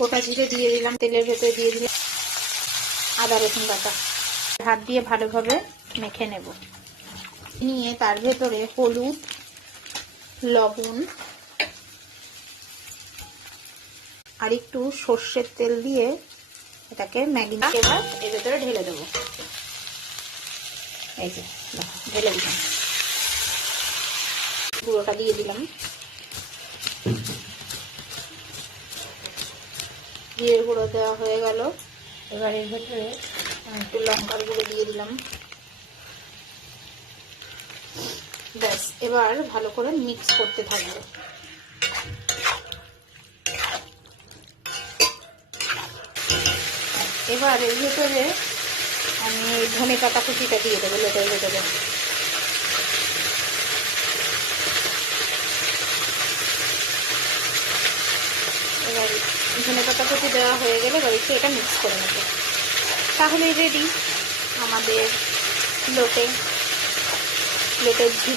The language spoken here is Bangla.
গোটা জিরে দিয়ে দিলাম, তেলের ভেতরে দিয়ে দিলাম আদা রসুন বাটা, হাত দিয়ে ভালোভাবে মেখে নেব। নিয়ে তার ভেতরে হলুদ, লবণ আর একটু সর্ষের তেল দিয়ে এটাকে ম্যাগি এবার এর ভেতরে ঢেলে দেবো। এই যে ঢেলে দিলাম, পুরোটা দিয়ে দিলাম। জিরের গুঁড়ো দেওয়া হয়ে গেল। এবার এর ভেতরে একটু লঙ্কার গুঁড়ো দিয়ে দিলাম। ব্যাস, এবার ভালো করে মিক্স করতে থাকবো। এবার এর ভেতরে আমি ধনে পাতা কুচিটা দিয়ে দেবো লোটের ভেতরে। এবার ধনে পাতা কুচি দেওয়া হয়ে গেলে এবার একটু এটা মিক্স করে নেব। তাহলে রেডি আমাদের লোটের